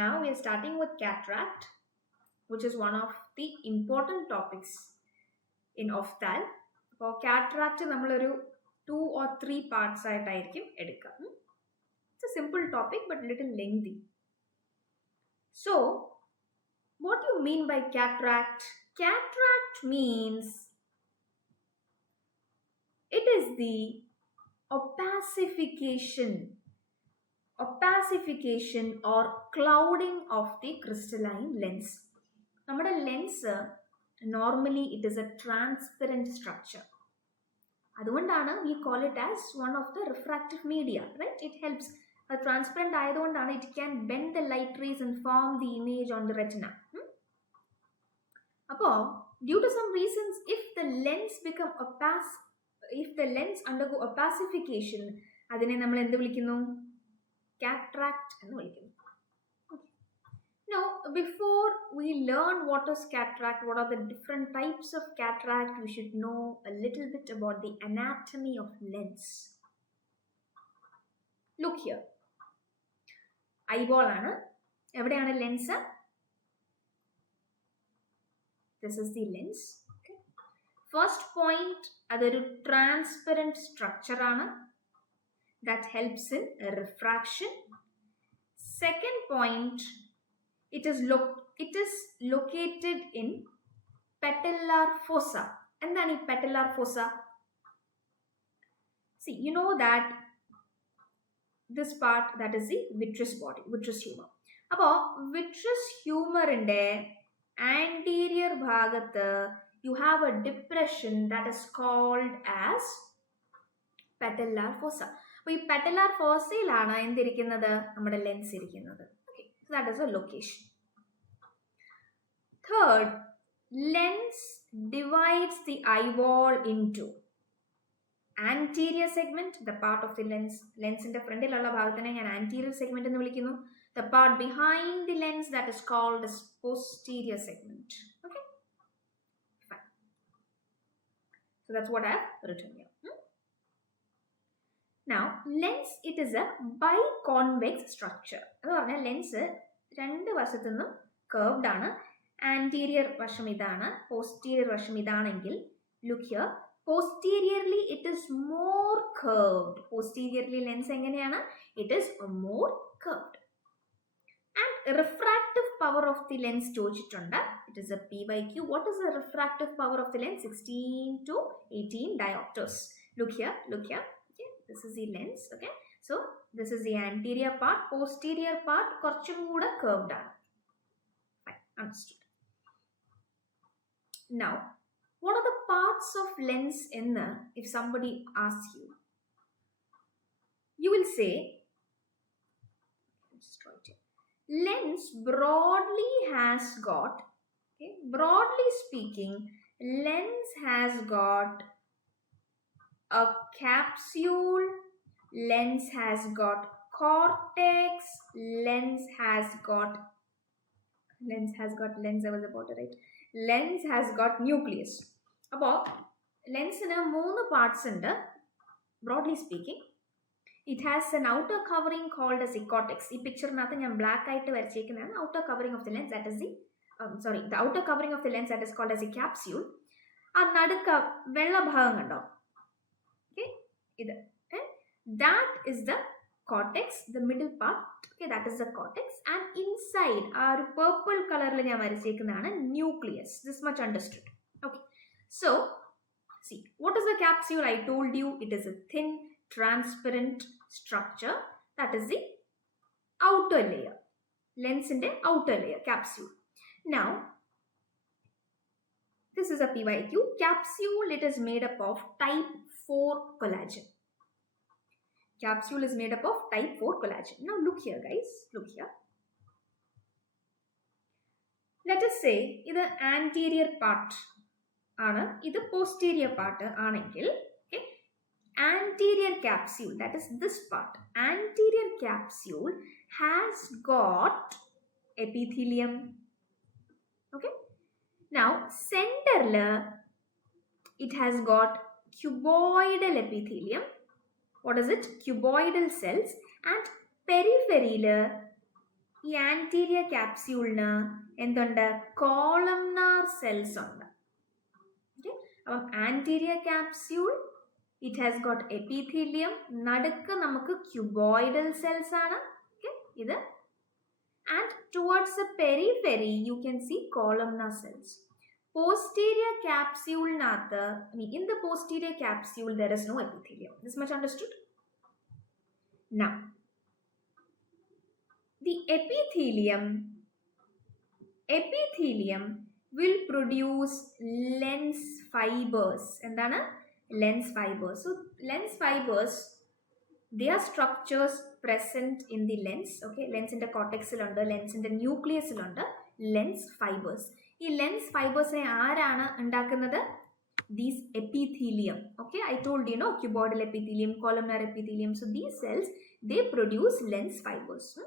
Now we are starting with cataract, which is one of the important topics in opthal. അപ്പോൾ cataract നമ്മളൊരു 2 or 3 parts ആയിട്ടായിരിക്കും എടുക്കുക. It's a simple topic but little lengthy. So, what do you mean by cataract? Cataract means it is the opacification or clouding of the crystalline lens. നമ്മുടെ lens normally it is a transparent structure. അതുകൊണ്ടാണ് we call it as one of the refractive media, right? It helps. അത് transparent ആയതുകൊണ്ടാണ് it can bend the light rays and form the image on the retina. അപ്പോൾ due to some reasons if the lens undergo opacification, അതിനെ നമ്മൾ എന്ത് വിളിക്കുന്നു? Cataract എന്ന് വിളിക്കുന്നു. Now, before we learn what is cataract, what are the different types of cataract, we should know a little bit about the anatomy of lens. Look here. Eyeball ആണ്. എവിടെയാണ് lens? This is the lens. Okay. First point, അതൊരു transparent structure ആണ്. That helps in refraction. Second point, it is located in patellar fossa. എന്താണ് ഈ patellar fossa? See, you know that this part, that is the vitreous body, vitreous humor. അപ്പോൾ vitreous humorന്റെ anterior ഭാഗത്ത് you have a depression that is called as patellar fossa. അപ്പോൾ ഈ patellar fossയിലാണ് എന്തിരിക്കുന്നത്? നമ്മുടെ lens ഇരിക്കുന്നത്. So that is a location. Third, lens divides the eyeball into anterior segment, the part of the lens. Lens in the frontal ഭാഗത്തിനെ ഞാൻ anterior segment എന്ന് വിളിക്കുന്നു. The part behind the lens, that is called as posterior segment. Okay? Fine. So that's what I have written here. Now, lens, it is a biconvex structure. എന്ന് പറഞ്ഞാൽ lens രണ്ട് വശത്തു നിന്നും curved ആണ്. Anterior വശം ഇതാണ്, പോസ്റ്റീരിയർ വശം ഇതാണെങ്കിൽ look here, posteriorly it is more curved. Posteriorly lens എങ്ങനെയാണ്? It is more curved. And refractive power of the lens ചോദിച്ചിട്ടുണ്ട്. It is a P/Q. What is the refractive power of the lens? 16 to 18 diopters. Look here. Okay, this is the lens. Okay, so this is the anterior part. Posterior part കുറച്ചും കൂടെ curved ആണ്. Fine, understood. Now, what are the parts of lens എന്ന് if somebody asks you, you will say, just write it. Lens broadly has got, okay, broadly speaking, lens has got a capsule, lens has got cortex, lens has got nucleus. അപ്പോൾ ലെൻസിന് 3 parts ഉണ്ട്. Broadly speaking, it has an outer covering called as a cortex. ഈ പിക്ചറിനകത്ത് ഞാൻ black ആയിട്ട് വരച്ചേക്കുന്നതാണ് outer covering of the lens, that is the the outer covering of the lens, that is called as a capsule. ആ നടുക്ക വെള്ള ഭാഗം കണ്ടോ? ഇത് that is the cortex, the middle part. Okay, that is the cortex, and inside ആ ഒരു purple കളറിൽ ഞാൻ വരച്ചേക്കുന്നതാണ് nucleus. This much understood. Okay, so see, what is the capsule? I told you it is a thin transparent structure. That is the outer layer, lens in the outer layer, capsule. Now this is a P/Q. Capsule, it is made up of type 4 collagen. Capsule is made up of type 4 collagen. Now look here guys, look here. Let us say ഇത് anterior part ആണ്, ഇത് posterior part ആണെങ്കിൽ, okay, anterior capsule, that is this part, anterior capsule has got epithelium. Okay, now center it has got cuboidal epithelium. What is it? Cuboidal cells. And periphery ഈ anterior ക്യാപ്സ്യൂളിന് എന്തുണ്ട്? Columnar cells ഉണ്ട്. അപ്പം anterior capsule it has got epithelium, നടുക്ക് നമുക്ക് cuboidal cells ആണ്. ഇത് and towards the periphery you can see columnar cells. Posterior capsule natha, in the posterior capsule there is no epithelium. This much understood? Now, the epithelium will produce lens fibers. Endana? Lens fibers. So, lens fibers, they are structures present in the lens. Okay, lens in the cortex, lens in the nucleus, lens fibers. ഈ lens ഫൈബേഴ്സിനെ ആരാണ് ഉണ്ടാക്കുന്നത്? These epithelium. Okay, I told you know cuboidal epithelium, columnar epithelium. So these cells they produce lens fibres.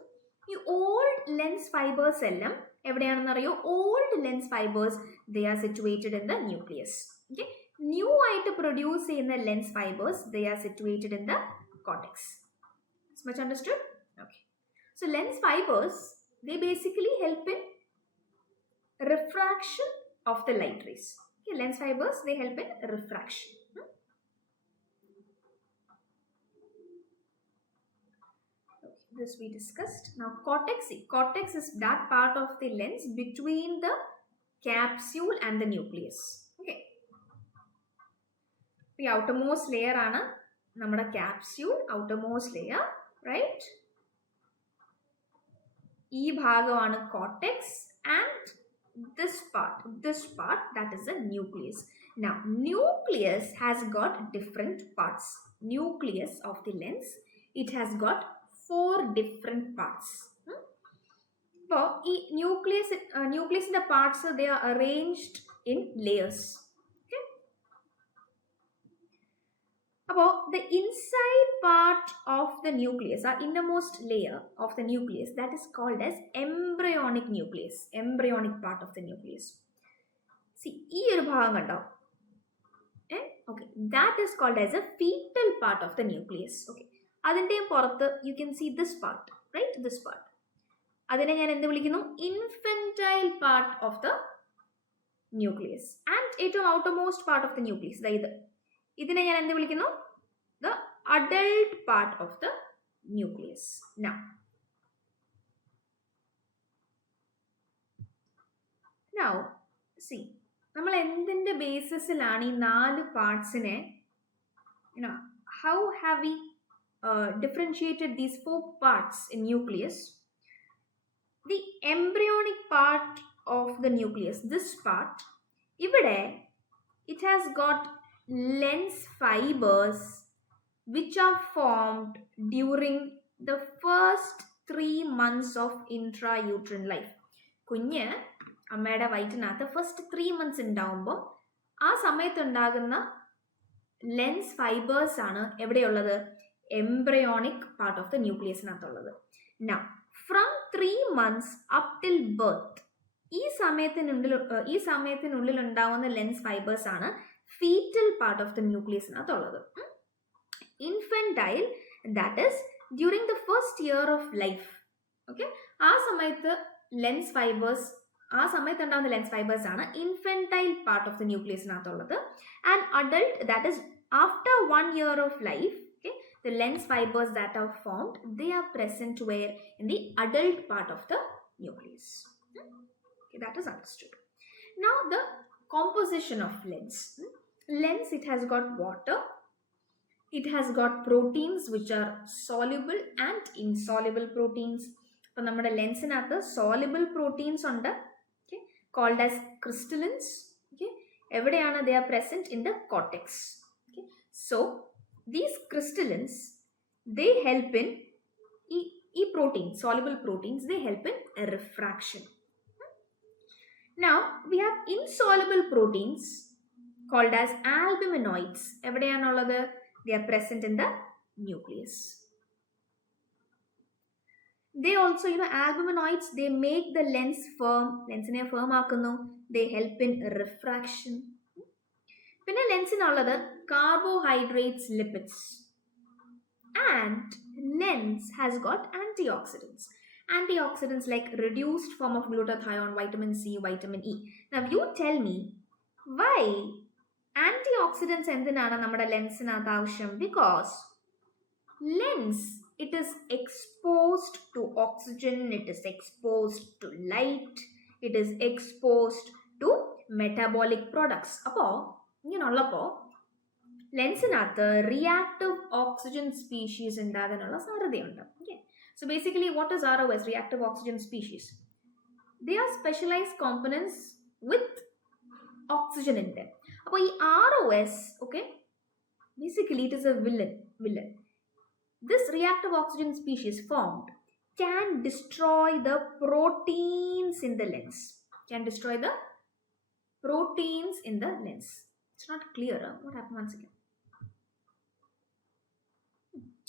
ഈ old lens fibres എല്ലാം എവിടെയാണെന്ന് അറിയോ? Old lens fibres they are situated in the nucleus. Okay, new ആയിട്ട് produce ചെയ്യുന്ന lens fibres they are situated in the cortex. Much understood? Okay, so lens fibres they basically help in refraction of the light rays. Okay, lens fibers they help in refraction. Okay, this we discussed. Now cortex is that part of the lens between the capsule and the nucleus. Okay, the outermost layer aanu nammada capsule, outermost layer, right? ee bhagavanu cortex, and this part that is the nucleus. Now nucleus has got different parts. Nucleus of the lens, it has got 4 different parts. So nucleus in the parts they are arranged in layers. Okay, about the inside part of the nucleus, our innermost layer of the nucleus, that is called as embryonic nucleus. Embryonic part of the nucleus. See, ee oru bhagam kando. Okay, that is called as a fetal part of the nucleus. Okay, adinte porathu you can see this part, right? This part, adine njan endu vilikkunnu? Infantile part of the nucleus. And ഏറ്റവും outermost part of the nucleus, ഇതിനെ ഞാൻ എന്ത് വിളിക്കുന്നു? The adult part of the nucleus. Now see, നമ്മൾ എന്തിന്റെ ബേസിസിലാണ് ഈ 4 പാർട്സിനെ, how have we differentiated these 4 parts in nucleus? The embryonic part of the nucleus, this part, ഇവിടെ it has got lens fibers which are formed during the first 3 months of intrauterine life. കുഞ്ഞ് അമ്മയുടെ വയറ്റിനകത്ത് first 3 months ഉണ്ടാവുമ്പോൾ ആ സമയത്ത് ഉണ്ടാകുന്ന lens fibres ആണ് എവിടെയുള്ളത്? Embryonic part of the ന്യൂക്ലിയസിനകത്തുള്ളത്. Now from 3 months up till birth, ഈ സമയത്തിനുള്ളിൽ ഉണ്ടാവുന്ന ലെൻസ് ഫൈബേഴ്സ് ആണ് fetal part of the nucleus nathulladu. Infantile, that is during the first year of life. Okay, aa samayathu lens fibers, aa samayathu undavuna lens fibers aanu infantile part of the nucleus nathulladu. And adult, that is after 1 year of life, okay, the lens fibers that are formed, they are present where? In the adult part of the nucleus. Okay, that is understood. Now the composition of lens. Lens, it has got water, it has got proteins which are soluble and insoluble proteins. അപ്പോൾ നമ്മുടെ ലെൻസിനകത്ത് soluble proteins ഉണ്ട്, okay, called as crystallins. Okay, എവിടെയാണ്? they are present in the cortex. Okay, so these crystallins, they help in proteins, soluble proteins, they help in refraction. Now we have insoluble proteins called as albuminoids. എവിടെയാണുള്ളത്? they are present in the nucleus. They also, albuminoids, they make the lens firm. ലെൻസിനെ firm ആക്കുന്നു. they help in refraction. പിന്നെ ലെൻസിനുള്ളത് carbohydrates, lipids. And lens has got antioxidants. antioxidants like reduced form of glutathione, vitamin C, vitamin E. Now you tell me why antioxidants എന്തിനാണ് നമ്മുടെ ലെൻസിനകത്ത് ആവശ്യം? Because lens, it is exposed to oxygen, it is exposed to light, it is exposed to metabolic products. അപ്പോൾ ഇങ്ങനെയുള്ളപ്പോൾ ലെൻസിനകത്ത് reactive oxygen species ഉണ്ടാകാനുള്ള സാധ്യതയുണ്ട്. Okay, so basically what is ROS, reactive oxygen species? They are specialized components with oxygen in them. അപ്പോൾ ഈ ROS, okay, basically it is a villain. This reactive oxygen species formed can destroy the proteins in the lens. It's not clear. What happened once again?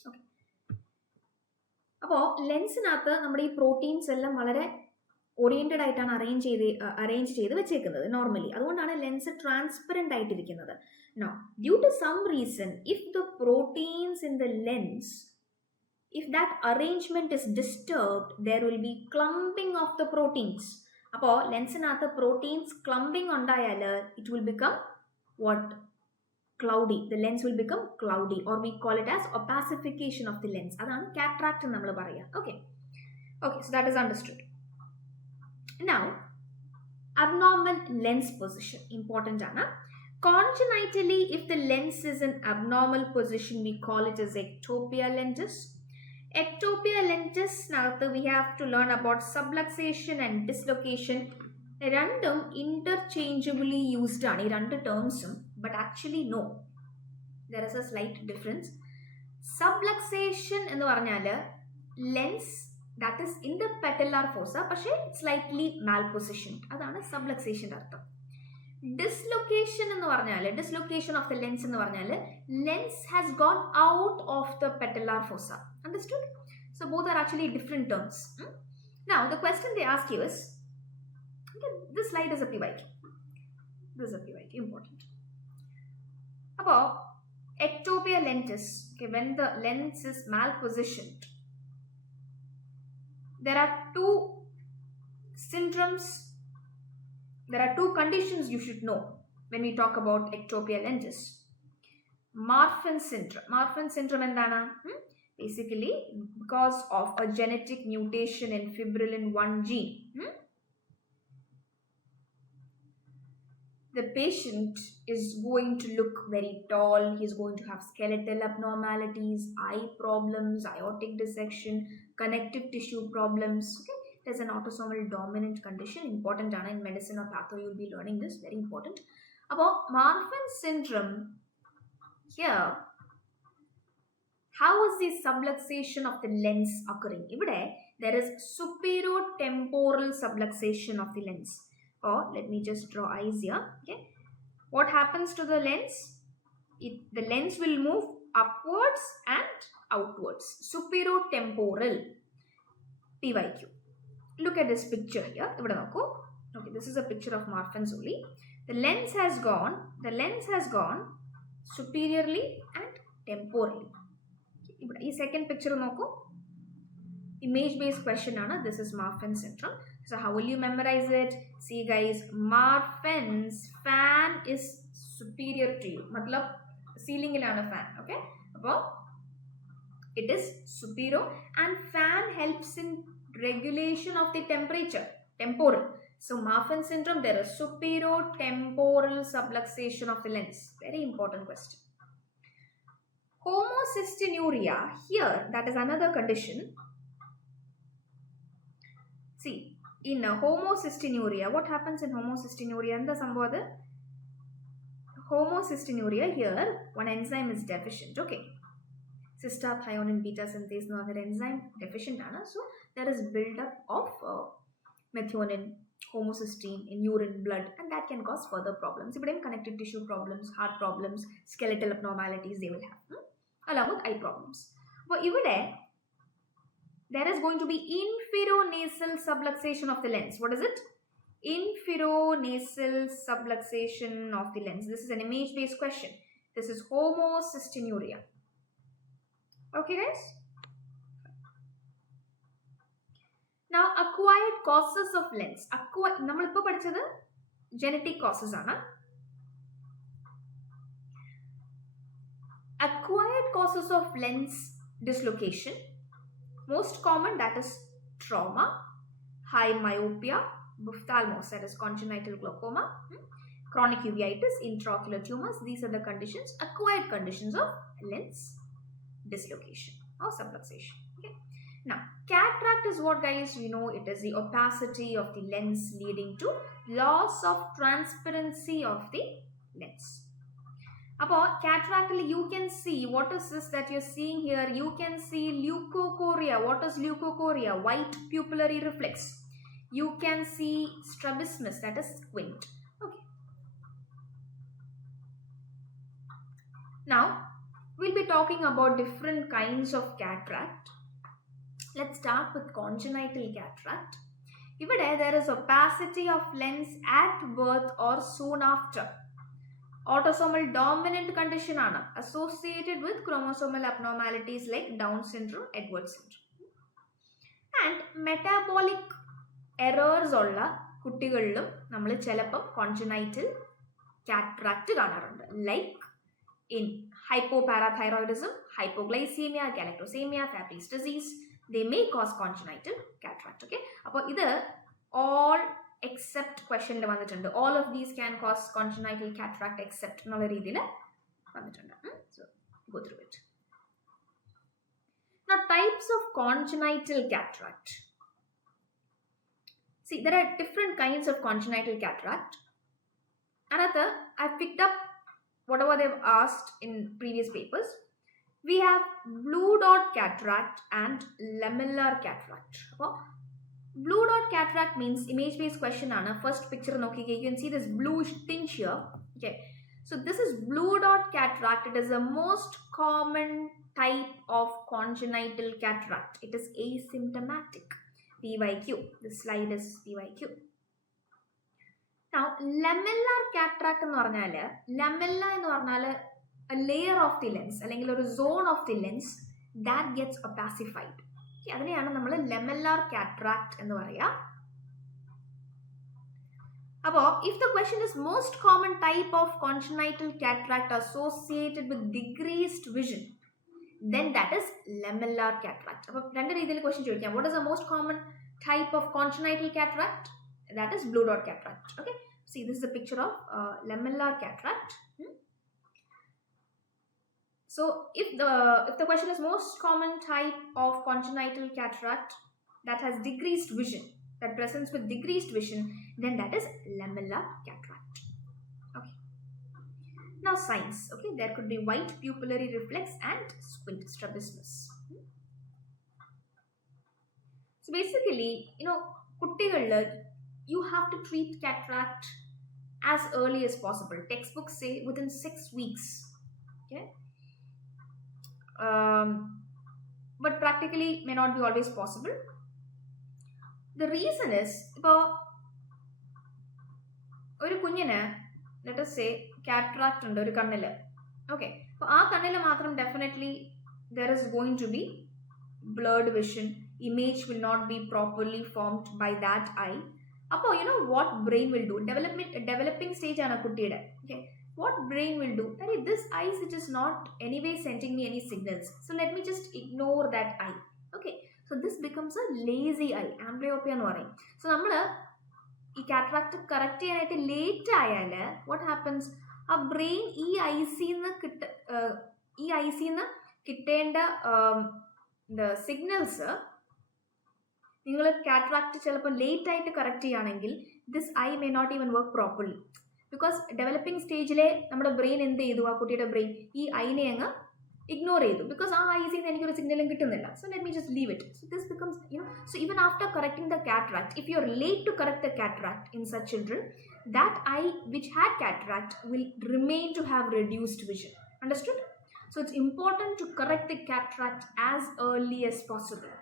Okay. അപ്പോൾ ലെൻസിനകത്ത് നമ്മുടെ ഈ proteins എല്ലാം വളരെ oriented ആയിട്ടാണ് arrange ചെയ്ത് വെച്ചേക്കുന്നത് നോർമലി. അതുകൊണ്ടാണ് lens transparent ആയിട്ടിരിക്കുന്നത്. Now, due to some reason, if the proteins in the lens, if that arrangement is disturbed, there will be clumping of the proteins. അപ്പോൾ ലെൻസിനകത്ത് പ്രോട്ടീൻസ് ക്ലംപിംഗ് ഉണ്ടായാൽ it will become what? Cloudy. The lens will become cloudy, or we call it as opacification of the lens. അതാണ് cataract എന്ന് നമ്മൾ പറയുക. Okay, so that is understood. Now, abnormal lens position important ആണ്. Congenitally, if the lens is in abnormal position, we call it as ectopia lentis. Ectopia lentis, now we have to learn about subluxation and dislocation. രണ്ടും interchangeably used ആണ് ഈ രണ്ട് ടേംസും, but actually no, there is a slight difference. Subluxation എന്ന് പറഞ്ഞാൽ lens that is in the patellar fossa പക്ഷേ slightly malpositioned, അതാണ് subluxation അർത്ഥം. Dislocation എന്ന് പറഞ്ഞാൽ, dislocation of the lens എന്ന് പറഞ്ഞാൽ lens has gone out of the patellar fossa. Understood? So both are actually different terms. Now the question they ask you is, okay, this slide is a PYQ. This is a PYQ, important. അപ്പോൾ ectopia lentis, okay, when the lens is malpositioned, there are two syndromes. There are two conditions you should know when we talk about ectopia lentis. Marfan syndrome. Marfan syndrome endana? Basically, because of a genetic mutation in fibrillin 1 gene. The patient is going to look very tall. He is going to have skeletal abnormalities, eye problems, aortic dissection, connective tissue problems. Okay, there's an autosomal dominant condition. Important in medicine or patho, you'll be learning this. Very important. About Marfan syndrome, here, how is the subluxation of the lens occurring? There is superiotemporal subluxation of the lens. Or let me just draw eyes here. Okay, what happens to the lens? The lens will move upwards and outwards. Superiotemporal. PYQ. Look at this picture here. Okay, this is a picture of Marfan's only. The lens has gone superiorly and temporally. This second picture image based question ana. This is Marfan syndrome. So how will you memorize it? See guys, Marfan's fan is superior to you. Matlab ceiling ilana fan. Okay, about it is superior, and fan helps in regulation of the temperature, temporal. So Marfan syndrome, there is superiotemporal subluxation of the lens. Very important question. Homocystinuria, here that is another condition. See, in homocystinuria, what happens in homocystinuria? And the sambodha homocystinuria, here one enzyme is deficient. Okay, cystathionein beta synthase no other enzyme deficient ana. So there is buildup of methionine, homocysteine in urine, blood, and that can cause further problems. If connective tissue problems, heart problems, skeletal abnormalities they will have, along with eye problems. But there is going to be inferonasal subluxation of the lens. What is it? Inferonasal subluxation of the lens. This is an image based question. This is homocystinuria. Okay guys, Now, acquired causes of lens. നമ്മളിപ്പോൾ പഠിച്ചത് genetic causes ആണ്. Acquired causes of lens dislocation. Most common, that is trauma, high myopia, ophthalmos, that is congenital glaucoma, chronic uveitis, intraocular tumors. These are the conditions, acquired conditions of lens dislocation or subluxation. Okay. Now, cataract is what, guys? You know, it is the opacity of the lens leading to loss of transparency of the lens. About cataract, you can see, what is this that you're seeing here? You can see leukocoria. What is leukocoria? White pupillary reflex. You can see strabismus, that is squint. Okay. Now, we'll be talking about different kinds of cataract. Let's start with congenital cataract. Here there is opacity of lens at birth or soon after. Autosomal dominant condition ആണ്, associated with chromosomal abnormalities like Down syndrome, Edwards syndrome. And metabolic errors ഉള്ള കുട്ടികളിലും നമ്മൾ ചിലപ്പോൾ congenital cataract കാണാറുണ്ട്. Like in hypoparathyroidism, hypoglycemia, galactosemia, Fabry's disease, they may cause congenital cataract. Okay, അപ്പോൾ ഇത് all except question ൽ വന്നിട്ടുണ്ട്. All of these can cause congenital cataract except എന്നുള്ള രീതിയിൽ വന്നിട്ടുണ്ട്. So go through it. Now, types of congenital cataract. See, there are different kinds of congenital cataract. Another, I picked up whatever they've asked in previous papers. We have blue dot cataract and lamellar cataract. Well, blue dot cataract means image based question ana. First picture nokiye, you can see this bluish tinge here. Okay, so this is blue dot cataract. It is the most common type of congenital cataract. It is asymptomatic. PYQ. This slide is PYQ. Now, lamellar cataract എന്ന് പറഞ്ഞാല്, lamella എന്ന് പറഞ്ഞാല് a layer of the lens അല്ലെങ്കിൽ ഒരു zone of the lens that gets opacified. അതിനെയാണ് നമ്മൾ lamellar cataract എന്ന് പറയുക. അപ്പോൾ if the question is most common type of congenital cataract associated with decreased vision, then that is lamellar cataract. അപ്പോൾ രണ്ട് രീതിയിൽ question ചോദിക്കാം. What is the most common type of congenital cataract? That is blue dot cataract. Okay, see, this is a picture of lamellar cataract. So if the question is most common type of congenital cataract that has decreased vision, that presents with decreased vision, then that is lamellar cataract. Okay. Now, signs. Okay, there could be white pupillary reflex and squint, strabismus. So basically, you know, kuttigalil, you have to treat cataract as early as possible. Textbooks say within 6 weeks. Okay. But practically may not be always possible. The reason is, ഒരു കുഞ്ഞിന് let us say cataract ഉണ്ട് ഒരു കണ്ണില്. Okay, അപ്പോൾ ആ കണ്ണില് മാത്രം definitely there is going to be blurred vision. Image will not be properly formed by that eye. അപ്പോൾ you know what brain will do? Developing stage ആണ് കുട്ടിയുടെ. Okay, what brain will do? This eye, it is not anyway sending me any signals, so let me just ignore that eye. Okay, so this becomes a lazy eye, amblyopia എന്ന് പറയും. So നമ്മൾ ഈ cataract correct ചെയ്യാനായിട്ട് late ആയാൽ what happens? ആ brain ഈ ഐസിന്ന് കിട്ടേണ്ട signals നിങ്ങൾ cataract ചിലപ്പോൾ ലേറ്റ് ആയിട്ട് കറക്റ്റ് ചെയ്യുകയാണെങ്കിൽ this eye may not even work properly. Because developing സ്റ്റേജിലെ നമ്മുടെ ബ്രെയിൻ എന്ത് ചെയ്തു, ആ കുട്ടിയുടെ ബ്രെയിൻ ഈ ഐനെ അങ്ങ് ഇഗ്നോർ ചെയ്തു. ബിക്കോസ് ആ ഐസിൽ നിന്ന് എനിക്കൊരു സിഗ്നലും കിട്ടുന്നില്ല. So let me just leave it. So this becomes so even after correcting the cataract, if you are late to correct the cataract in such children, that eye which had cataract will remain to have reduced vision. Understood? So it's important to correct the cataract as early as possible.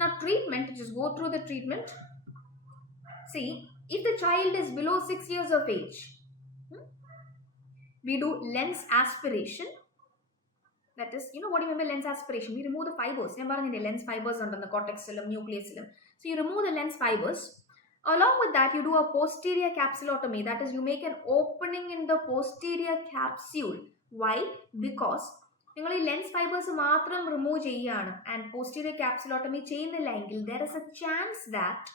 Now, treatment, just go through the treatment. See, if the child is below 6 years of age, we do lens aspiration. that is, you know what do you mean by lens aspiration? We remove the fibers. ഞാൻ പറഞ്ഞില്ലേ lens fibers ഉണ്ടെന്ന് cortexിലും nucleusലും. So you remove the lens fibers. Along with that, you do a posterior capsulotomy. That is, you make an opening in the posterior capsule. Why? Because നിങ്ങൾ ഈ lens fibres മാത്രം remove ചെയ്യുകയാണ് and posterior capsulotomy ചെയ്യുന്നില്ല എങ്കിൽ there is a chance that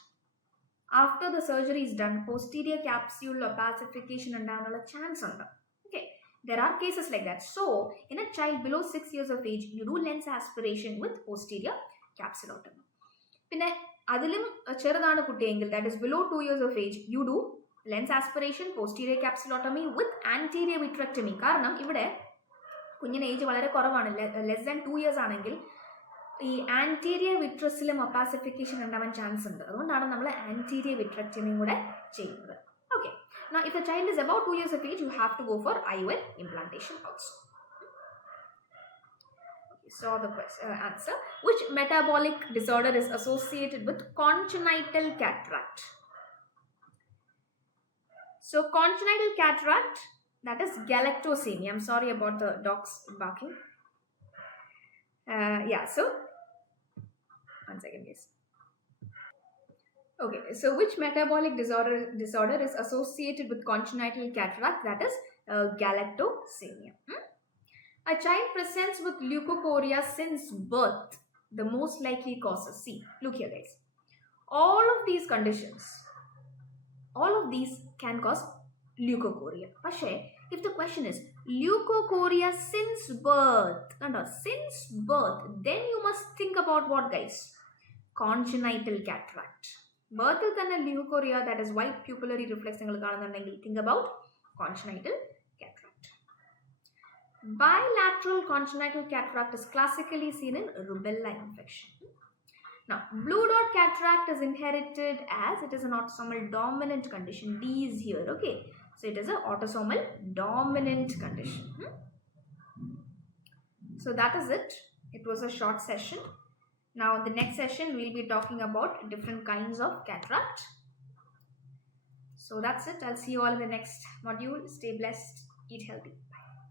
after the surgery is done posterior capsule opacification ഉണ്ടാകാനുള്ള chance ഉണ്ട്. Okay, there are cases like that. So in a child below 6 years of age, you do lens aspiration with posterior capsulotomy. പിന്നെ അതിലും ചെറുതാണ് കുട്ടിയെങ്കിൽ, that is below 2 years of age, you do lens aspiration, posterior capsulotomy with anterior vitrectomy. കാരണം ഇവിടെ കുഞ്ഞിന് age വളരെ കുറവാണ്, less than 2 years ആണെങ്കിൽ ഈ ആൻറ്റീരിയർ വിട്രസിലും ഒപ്പാസിഫിക്കേഷൻ ഉണ്ടാവാൻ ചാൻസ് ഉണ്ട്. അതുകൊണ്ടാണ് നമ്മൾ ആൻറ്റീരിയർ വിട്രക്ടമിയും കൂടെ ചെയ്യുന്നത്. Okay, now if the child is about 2 years of age, you have to go for IOL implantation also. Okay, so the answer, which metabolic disorder is associated with congenital cataract? So congenital cataract, that is galactosemia. I'm sorry about the dogs barking. Yeah, so one second guys. Okay, so which metabolic disorder is associated with congenital cataract? That is galactosemia. A child presents with leukocoria since birth. The most likely causes. See, look here guys. All of these conditions, all of these can cause leukocoria. പക്ഷേ if the question is leukocoria since birth, since birth, then you must think about what guys? Congenital cataract. Birthil തന്നെ leukocoria, that is white pupillary reflex നിങ്ങൾ കാണുന്നുണ്ടെങ്കിൽ think about congenital cataract. Bilateral congenital cataract is classically seen in rubella infection. Now, blue dot cataract is inherited as it is an autosomal dominant condition. D is here, okay? So it is an autosomal dominant condition. So that is it. It was a short session. Now, in the next session, we'll be talking about different kinds of cataract. So that's it. I'll see you all in the next module. Stay blessed. Eat healthy.